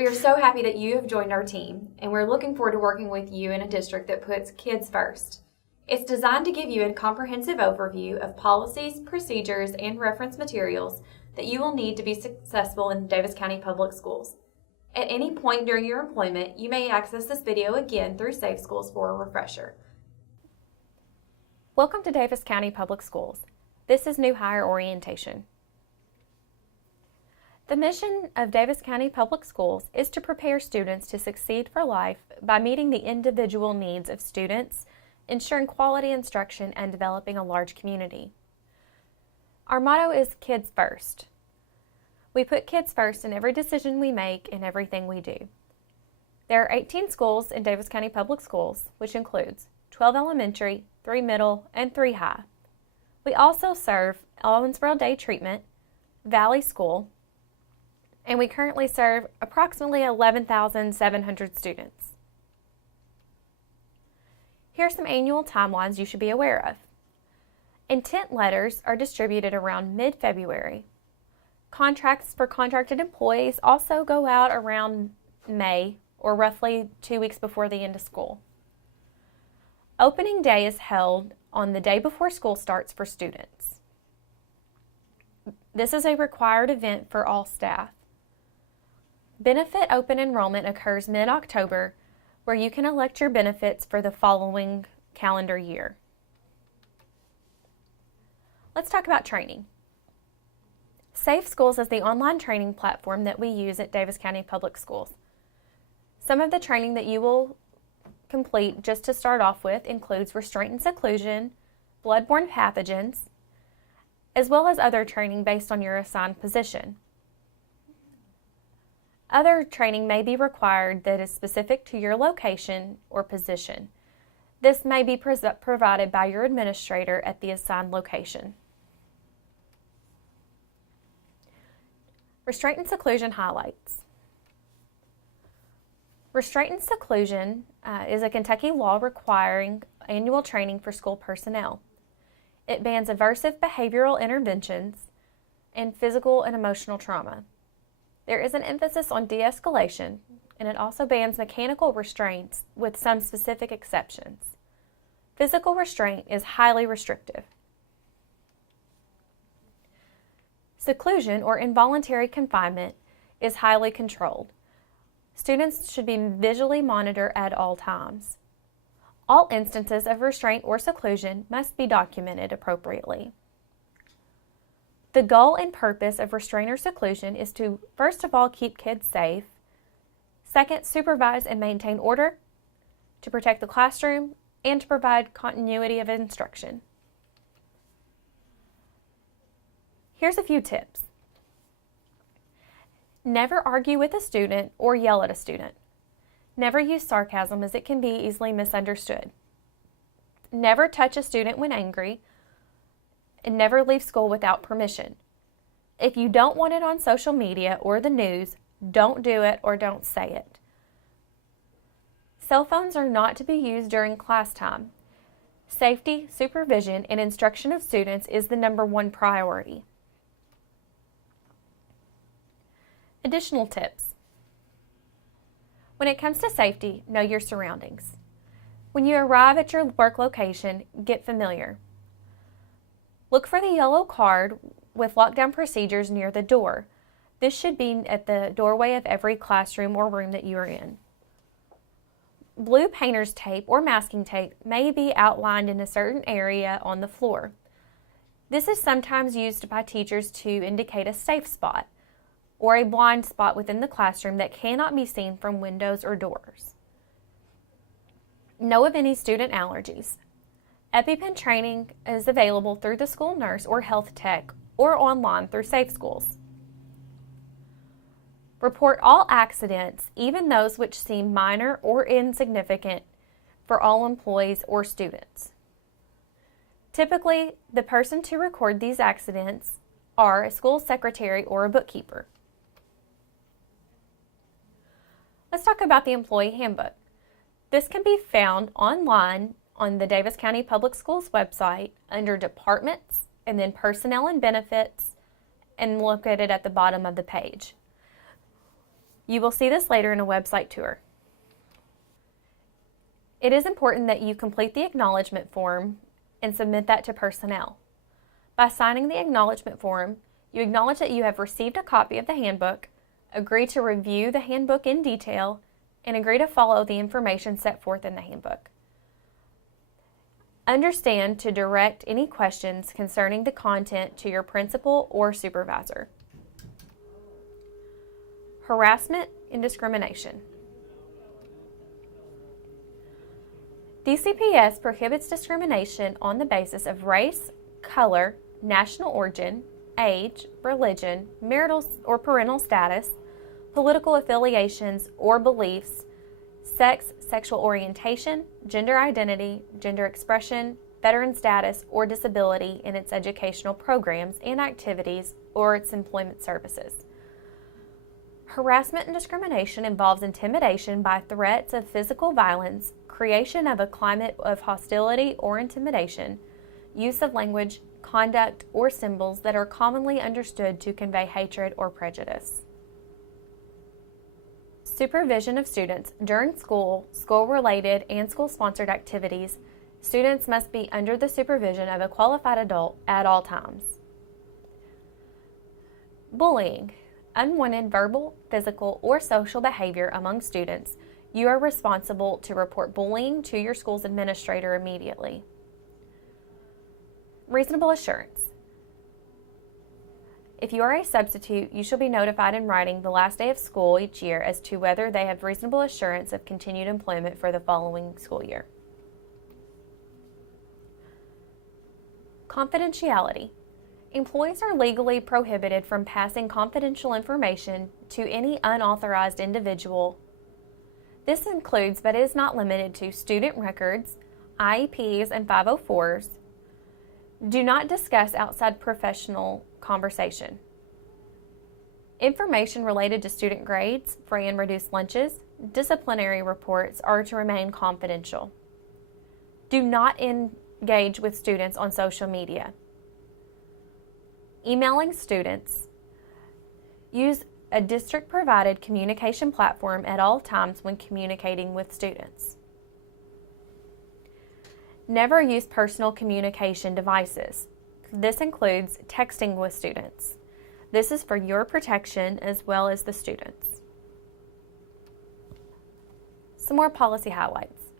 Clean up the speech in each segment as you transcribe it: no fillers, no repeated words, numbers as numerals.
We are so happy that you have joined our team, and we're looking forward to working with you in a district that puts kids first. It's designed to give you a comprehensive overview of policies, procedures, and reference materials that you will need to be successful in Davis County Public Schools. At any point during your employment, you may access this video again through Safe Schools for a refresher. Welcome to Davis County Public Schools. This is New Hire Orientation. The mission of Davis County Public Schools is to prepare students to succeed for life by meeting the individual needs of students, ensuring quality instruction, and developing a large community. Our motto is Kids First. We put kids first in every decision we make and everything we do. There are 18 schools in Davis County Public Schools, which includes 12 elementary, 3 middle, and 3 high. We also serve Owensboro Day Treatment, Valley School, and we currently serve approximately 11,700 students. Here are some annual timelines you should be aware of. Intent letters are distributed around mid-February. Contracts for contracted employees also go out around May, or roughly 2 weeks before the end of school. Opening day is held on the day before school starts for students. This is a required event for all staff. Benefit open enrollment occurs mid-October, where you can elect your benefits for the following calendar year. Let's talk about training. Safe Schools is the online training platform that we use at Davis County Public Schools. Some of the training that you will complete just to start off with includes restraint and seclusion, bloodborne pathogens, as well as other training based on your assigned position. Other training may be required that is specific to your location or position. This may be provided by your administrator at the assigned location. Restraint and seclusion highlights. Restraint and seclusion is a Kentucky law requiring annual training for school personnel. It bans aversive behavioral interventions and physical and emotional trauma. There is an emphasis on de-escalation, and it also bans mechanical restraints with some specific exceptions. Physical restraint is highly restrictive. Seclusion, or involuntary confinement, is highly controlled. Students should be visually monitored at all times. All instances of restraint or seclusion must be documented appropriately. The goal and purpose of restraint or seclusion is to, first of all, keep kids safe, second, supervise and maintain order, to protect the classroom, and to provide continuity of instruction. Here's a few tips. Never argue with a student or yell at a student. Never use sarcasm, as it can be easily misunderstood. Never touch a student when angry, and never leave school without permission. If you don't want it on social media or the news, don't do it or don't say it. Cell phones are not to be used during class time. Safety, supervision, and instruction of students is the #1 priority. Additional tips. When it comes to safety, know your surroundings. When you arrive at your work location, get familiar. Look for the yellow card with lockdown procedures near the door. This should be at the doorway of every classroom or room that you are in. Blue painter's tape or masking tape may be outlined in a certain area on the floor. This is sometimes used by teachers to indicate a safe spot or a blind spot within the classroom that cannot be seen from windows or doors. Know of any student allergies. EpiPen training is available through the school nurse or health tech or online through Safe Schools. Report all accidents, even those which seem minor or insignificant, for all employees or students. Typically, the person to record these accidents are a school secretary or a bookkeeper. Let's talk about the employee handbook. This can be found online on the Davis County Public Schools website under Departments and then Personnel and Benefits, and located at the bottom of the page. You will see this later in a website tour. It is important that you complete the acknowledgement form and submit that to personnel. By signing the acknowledgement form, you acknowledge that you have received a copy of the handbook, agree to review the handbook in detail, and agree to follow the information set forth in the handbook. Understand to direct any questions concerning the content to your principal or supervisor. Harassment and discrimination. DCPS prohibits discrimination on the basis of race, color, national origin, age, religion, marital or parental status, political affiliations or beliefs, sex, sexual orientation, gender identity, gender expression, veteran status, or disability in its educational programs and activities or its employment services. Harassment and discrimination involves intimidation by threats of physical violence, creation of a climate of hostility or intimidation, use of language, conduct, or symbols that are commonly understood to convey hatred or prejudice. Supervision of students during school, school-related, and school-sponsored activities. Students must be under the supervision of a qualified adult at all times. Bullying. Unwanted verbal, physical, or social behavior among students. You are responsible to report bullying to your school's administrator immediately. Reasonable assurance. If you are a substitute, you shall be notified in writing the last day of school each year as to whether they have reasonable assurance of continued employment for the following school year. Confidentiality. Employees are legally prohibited from passing confidential information to any unauthorized individual. This includes, but is not limited to, student records, IEPs, and 504s. Do not discuss outside professional conversation. Information related to student grades, free and reduced lunches, disciplinary reports are to remain confidential. Do not engage with students on social media. Emailing students. Use a district-provided communication platform at all times when communicating with students. Never use personal communication devices. This includes texting with students. This is for your protection as well as the students. Some more policy highlights.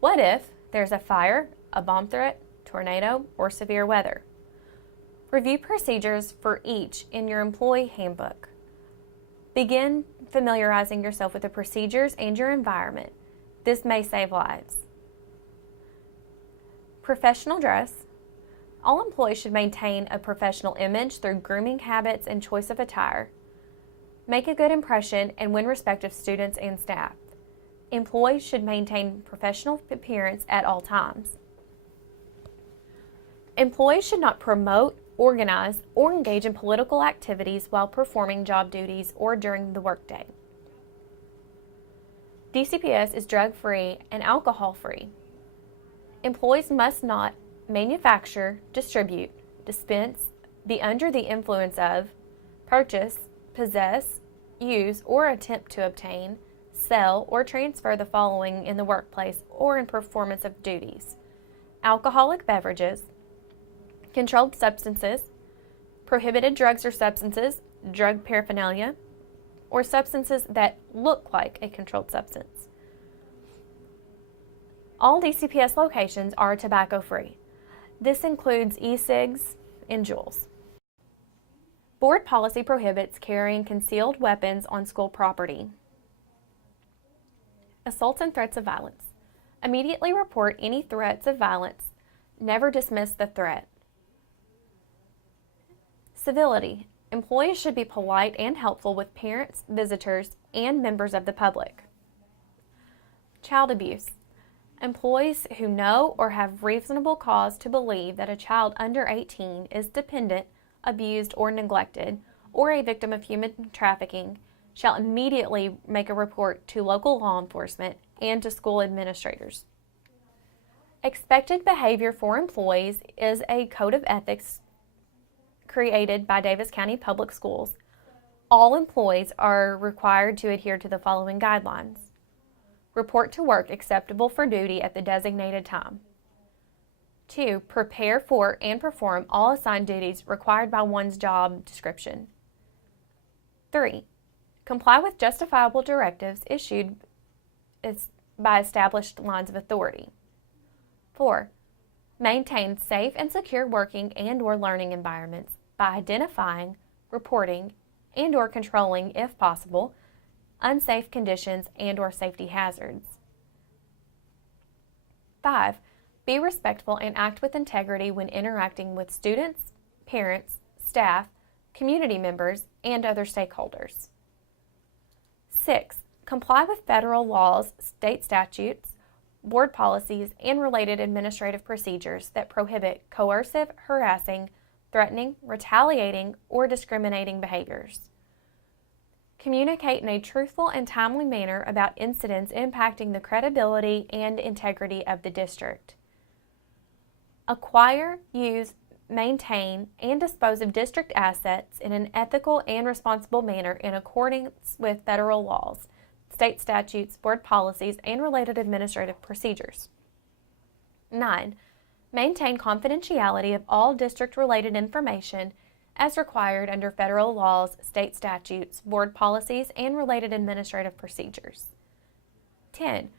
What if there's a fire, a bomb threat, tornado, or severe weather? Review procedures for each in your employee handbook. Begin familiarizing yourself with the procedures and your environment. This may save lives. Professional dress. All employees should maintain a professional image through grooming habits and choice of attire. Make a good impression and win respect of students and staff. Employees should maintain professional appearance at all times. Employees should not promote, organize, or engage in political activities while performing job duties or during the workday. DCPS is drug-free and alcohol-free. Employees must not manufacture, distribute, dispense, be under the influence of, purchase, possess, use, or attempt to obtain, sell, or transfer the following in the workplace or in performance of duties: alcoholic beverages, controlled substances, prohibited drugs or substances, drug paraphernalia, or substances that look like a controlled substance. All DCPS locations are tobacco-free. This includes e-cigs and Juuls. Board policy prohibits carrying concealed weapons on school property. Assaults and threats of violence. Immediately report any threats of violence. Never dismiss the threat. Civility. Employees should be polite and helpful with parents, visitors, and members of the public. Child abuse. Employees who know or have reasonable cause to believe that a child under 18 is dependent, abused, or neglected, or a victim of human trafficking shall immediately make a report to local law enforcement and to school administrators. Expected behavior for employees is a code of ethics created by Davis County Public Schools. All employees are required to adhere to the following guidelines. Report to work acceptable for duty at the designated time. 2. Prepare for and perform all assigned duties required by one's job description. 3. Comply with justifiable directives issued by established lines of authority. 4. Maintain safe and secure working and/or learning environments by identifying, reporting, and/or controlling, if possible, unsafe conditions and/or safety hazards. 5. Be respectful and act with integrity when interacting with students, parents, staff, community members, and other stakeholders. 6. Comply with federal laws, state statutes, board policies, and related administrative procedures that prohibit coercive, harassing, threatening, retaliating, or discriminating behaviors. Communicate in a truthful and timely manner about incidents impacting the credibility and integrity of the district. Acquire, use, maintain, and dispose of district assets in an ethical and responsible manner in accordance with federal laws, state statutes, board policies, and related administrative procedures. 9. Maintain confidentiality of all district-related information as required under federal laws, state statutes, board policies, and related administrative procedures. 10.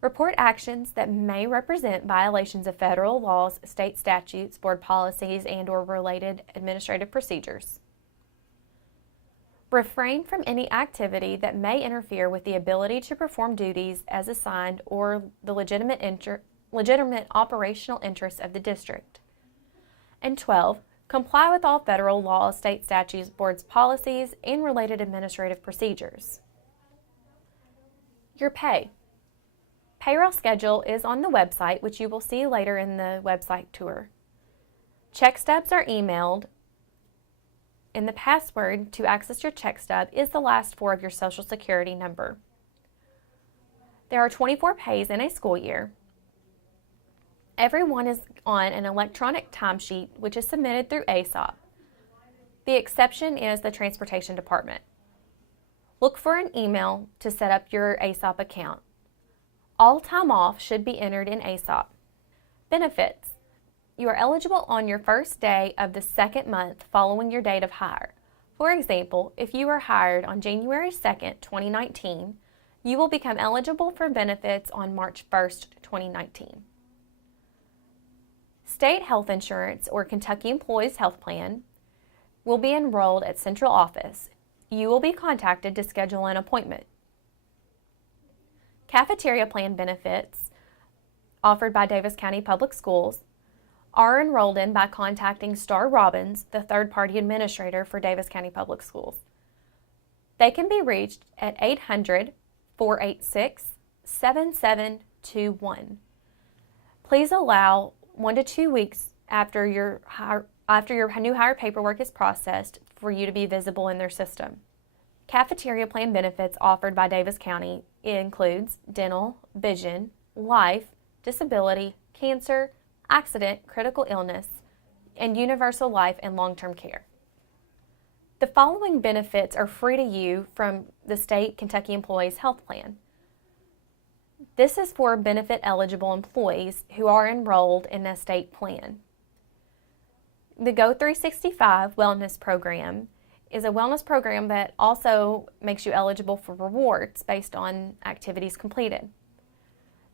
Report actions that may represent violations of federal laws, state statutes, board policies, and/or related administrative procedures. Refrain from any activity that may interfere with the ability to perform duties as assigned or the legitimate operational interests of the district. And 12. Comply with all federal laws, state statutes, boards, policies, and related administrative procedures. Your pay. Payroll schedule is on the website, which you will see later in the website tour. Check stubs are emailed, and the password to access your check stub is the last 4 of your Social Security number. There are 24 pays in a school year. Everyone is on an electronic timesheet, which is submitted through ASOP. The exception is the Transportation Department. Look for an email to set up your ASOP account. All time off should be entered in ASOP. Benefits. You are eligible on your first day of the second month following your date of hire. For example, if you were hired on January 2nd, 2019, you will become eligible for benefits on March 1st, 2019. State health insurance or Kentucky Employees Health Plan will be enrolled at Central Office. You will be contacted to schedule an appointment. Cafeteria plan benefits offered by Davis County Public Schools are enrolled in by contacting Star Robbins, the third-party administrator for Davis County Public Schools. They can be reached at 800-486-7721. Please allow 1 to 2 weeks after your new hire paperwork is processed for you to be visible in their system. Cafeteria plan benefits offered by Davis County includes dental, vision, life, disability, cancer, accident, critical illness, and universal life and long-term care. The following benefits are free to you from the state Kentucky Employees Health Plan. This is for benefit-eligible employees who are enrolled in a state plan. The Go 365 Wellness Program is a wellness program that also makes you eligible for rewards based on activities completed.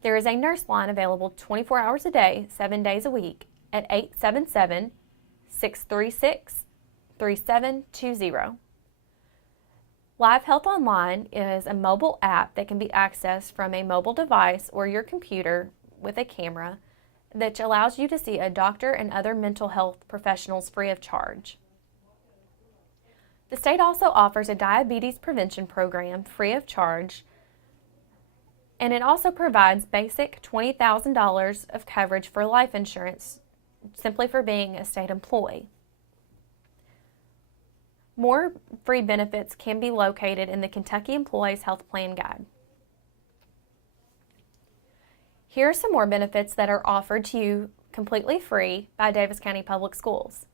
There is a nurse line available 24 hours a day, 7 days a week at 877-636-3720. Live Health Online is a mobile app that can be accessed from a mobile device or your computer with a camera that allows you to see a doctor and other mental health professionals free of charge. The state also offers a diabetes prevention program free of charge, and it also provides basic $20,000 of coverage for life insurance simply for being a state employee. More free benefits can be located in the Kentucky Employees Health Plan Guide. Here are some more benefits that are offered to you completely free by Davis County Public Schools.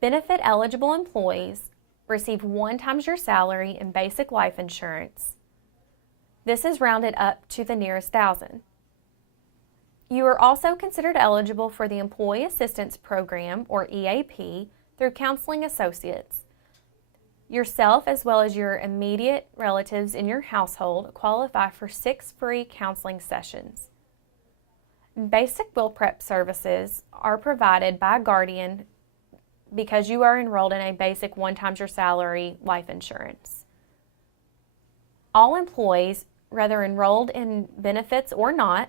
Benefit eligible employees receive 1 times your salary in basic life insurance. This is rounded up to the nearest thousand. You are also considered eligible for the Employee Assistance Program, or EAP, through Counseling Associates. Yourself, as well as your immediate relatives in your household, qualify for 6 free counseling sessions. Basic will prep services are provided by a guardian because you are enrolled in a basic 1 times your salary life insurance. All employees, whether enrolled in benefits or not,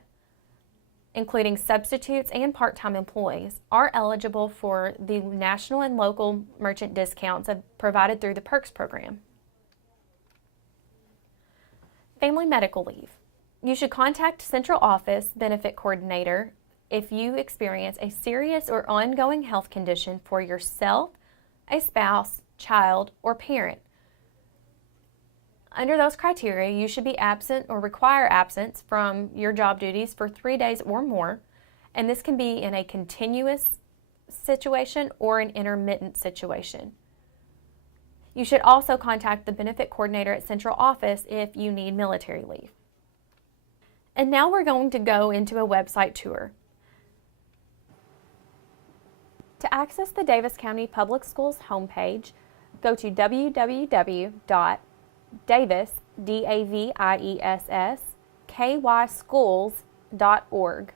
including substitutes and part-time employees, are eligible for the national and local merchant discounts provided through the Perks program. Family medical leave. You should contact Central Office Benefit Coordinator if you experience a serious or ongoing health condition for yourself, a spouse, child, or parent. Under those criteria, you should be absent or require absence from your job duties for 3 days or more, and this can be in a continuous situation or an intermittent situation. You should also contact the benefit coordinator at Central Office if you need military leave. And now we're going to go into a website tour. To access the Davis County Public Schools homepage, go to www.davis.schools.org.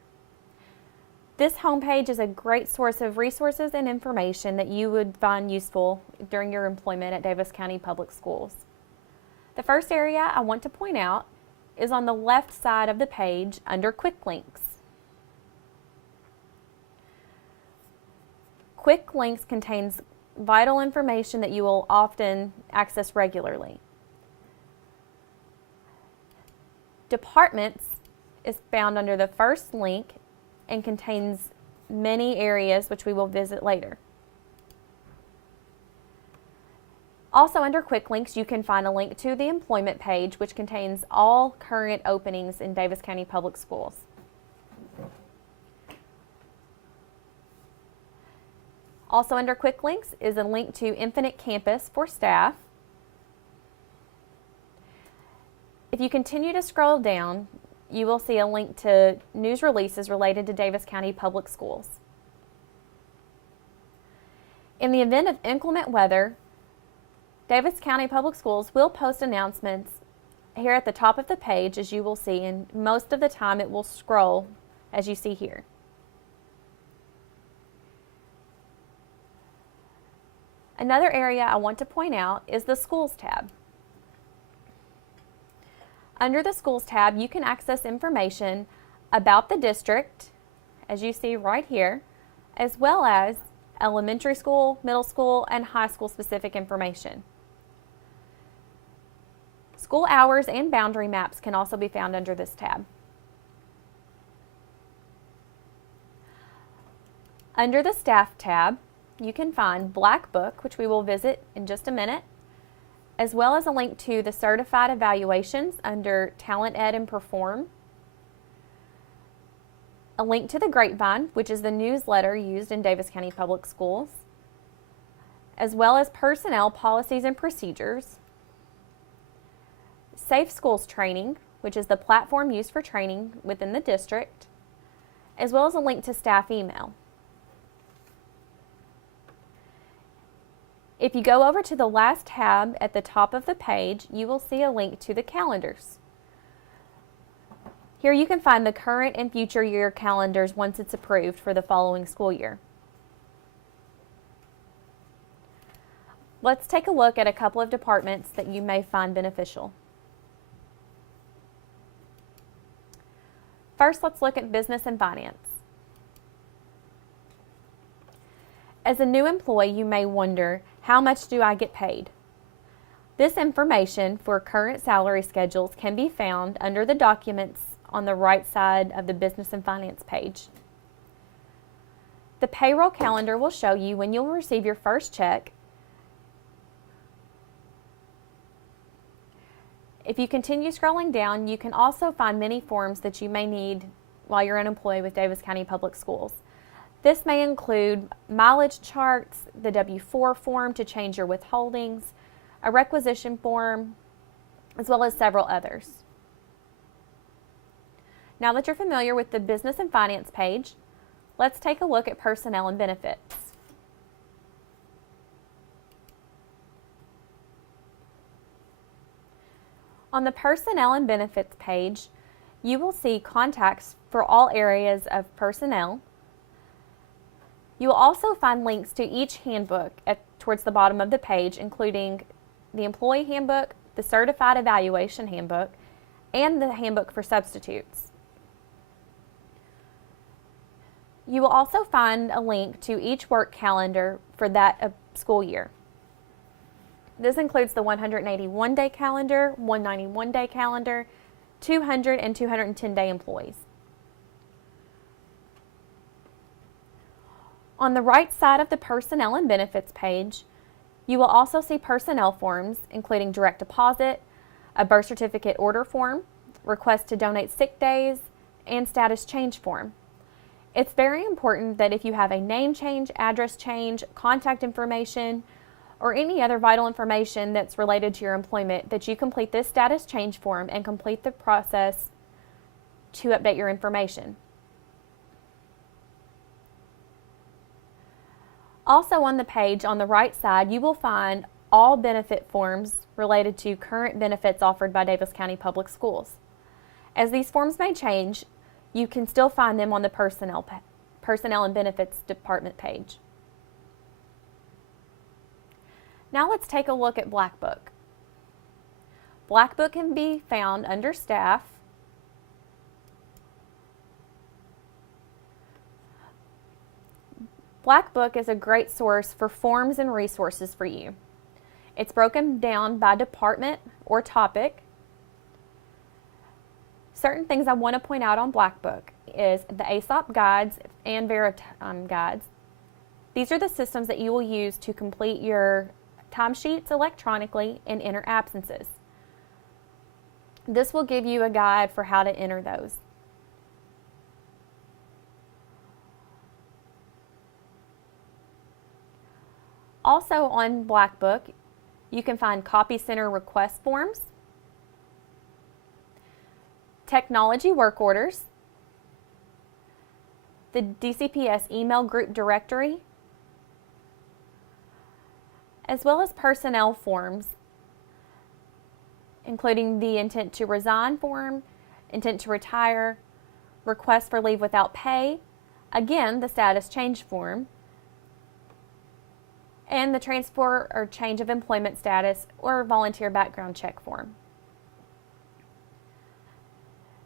This homepage is a great source of resources and information that you would find useful during your employment at Davis County Public Schools. The first area I want to point out is on the left side of the page under Quick Links. Quick Links contains vital information that you will often access regularly. Departments is found under the first link and contains many areas which we will visit later. Also under Quick Links, you can find a link to the employment page, which contains all current openings in Davis County Public Schools. Also under Quick Links is a link to Infinite Campus for staff. If you continue to scroll down, you will see a link to news releases related to Davis County Public Schools. In the event of inclement weather, Davis County Public Schools will post announcements here at the top of the page, as you will see, and most of the time it will scroll as you see here. Another area I want to point out is the Schools tab. Under the Schools tab, you can access information about the district, as you see right here, as well as elementary school, middle school, and high school specific information. School hours and boundary maps can also be found under this tab. Under the Staff tab, you can find Black Book, which we will visit in just a minute, as well as a link to the certified evaluations under Talent Ed and Perform, a link to the Grapevine, which is the newsletter used in Davis County Public Schools, as well as personnel policies and procedures, Safe Schools Training, which is the platform used for training within the district, as well as a link to staff email. If you go over to the last tab at the top of the page, you will see a link to the calendars. Here you can find the current and future year calendars once it's approved for the following school year. Let's take a look at a couple of departments that you may find beneficial. First, let's look at business and finance. As a new employee, you may wonder, how much do I get paid? This information for current salary schedules can be found under the documents on the right side of the business and finance page. The payroll calendar will show you when you'll receive your first check. If you continue scrolling down, you can also find many forms that you may need while you're an employee with Davis County Public Schools. This may include mileage charts, the W-4 form to change your withholdings, a requisition form, as well as several others. Now that you're familiar with the Business and Finance page, let's take a look at Personnel and Benefits. On the Personnel and Benefits page, you will see contacts for all areas of personnel. You will also find links to each handbook towards the bottom of the page, including the Employee Handbook, the Certified Evaluation Handbook, and the Handbook for Substitutes. You will also find a link to each work calendar for that school year. This includes the 181-day calendar, 191-day calendar, 200 and 210-day employees. On the right side of the Personnel and Benefits page, you will also see personnel forms, including direct deposit, a birth certificate order form, request to donate sick days, and status change form. It's very important that if you have a name change, address change, contact information, or any other vital information that's related to your employment, that you complete this status change form and complete the process to update your information. Also on the page on the right side, you will find all benefit forms related to current benefits offered by Davis County Public Schools. As these forms may change, you can still find them on the Personnel and Benefits Department page. Now let's take a look at Black Book. Black Book can be found under Staff, Black Book is a great source for forms and resources for you. It's broken down by department or topic. Certain things I want to point out on Black Book is the ASOP guides and Veritime guides. These are the systems that you will use to complete your timesheets electronically and enter absences. This will give you a guide for how to enter those. Also on Black Book, you can find Copy Center request forms, technology work orders, the DCPS email group directory, as well as personnel forms, including the intent to resign form, intent to retire, request for leave without pay, again, the status change form, and the transfer or change of employment status or volunteer background check form.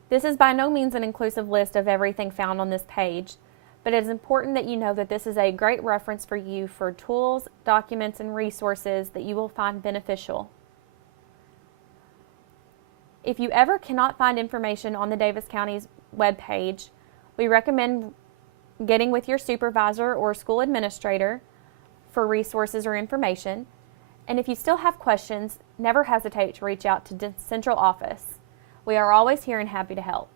This is by no means an inclusive list of everything found on this page, but it is important that you know that this is a great reference for you for tools, documents, and resources that you will find beneficial. If you ever cannot find information on the Davis County's webpage, we recommend getting with your supervisor or school administrator for resources or information. And if you still have questions, never hesitate to reach out to the central office. We are always here and happy to help.